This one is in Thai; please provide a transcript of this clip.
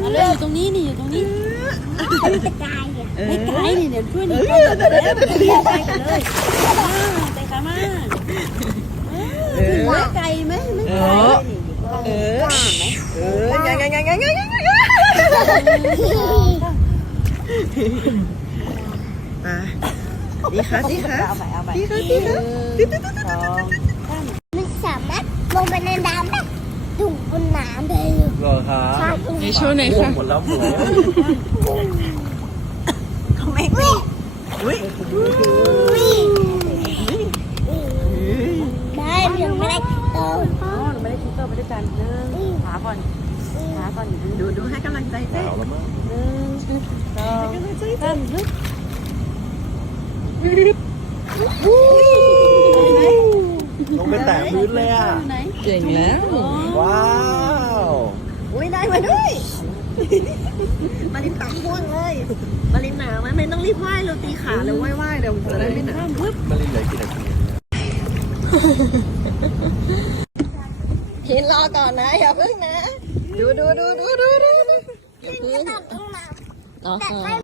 เอาเลยอยู่ตรงนี้นี่อยู่ตรงนี้กระจายอะไม่ไกลนี่เดี๋ยวช่วยหนีก่อนเดี๋ยวเดี๋ยวไปกันเลยอ่าใจขามาเออไม่ไกลไหมไม่ไกลนี่เออเออไงไงไงไงไงไงไงมาดีค่ะดีค่ะเอาไปเอาไปดีค่ะดีค่ะ สอง มันสามารถลงไปในน้ำได้ อยู่บนน้ำได้เหรอคะใช่ตรงในนี้ช่วงไหนง่วงคะหมดแล้วหมูเขาไม่ตีอุ้ยได้ยังไม่ได้โตอ๋อหนูไม่ได้คิดโตไปด้วยกันหนึ่งขาก่อนขาก่อนดูดูให้กำลังใจหเจ๊นาวแล้วมั้งหนึ่งสองสามฮึบล งไปแตะพื้นเลยอะไหนเก่งแล้วว้าว อุ้ยได้มาด้วย มารินตักพ่วงเลย มารินหนาวไหมไม่ต้องรีบไหว้เราตีขาเลยไหว้ไหว้เดี๋ยวจะได้ไม่หนาวฮึบมาลินเหลือกี่นาทีคินรอก่อนนะอย่าเพิ่งนะ ดูดูดูดูดูดูตรงน้ำอ๋อ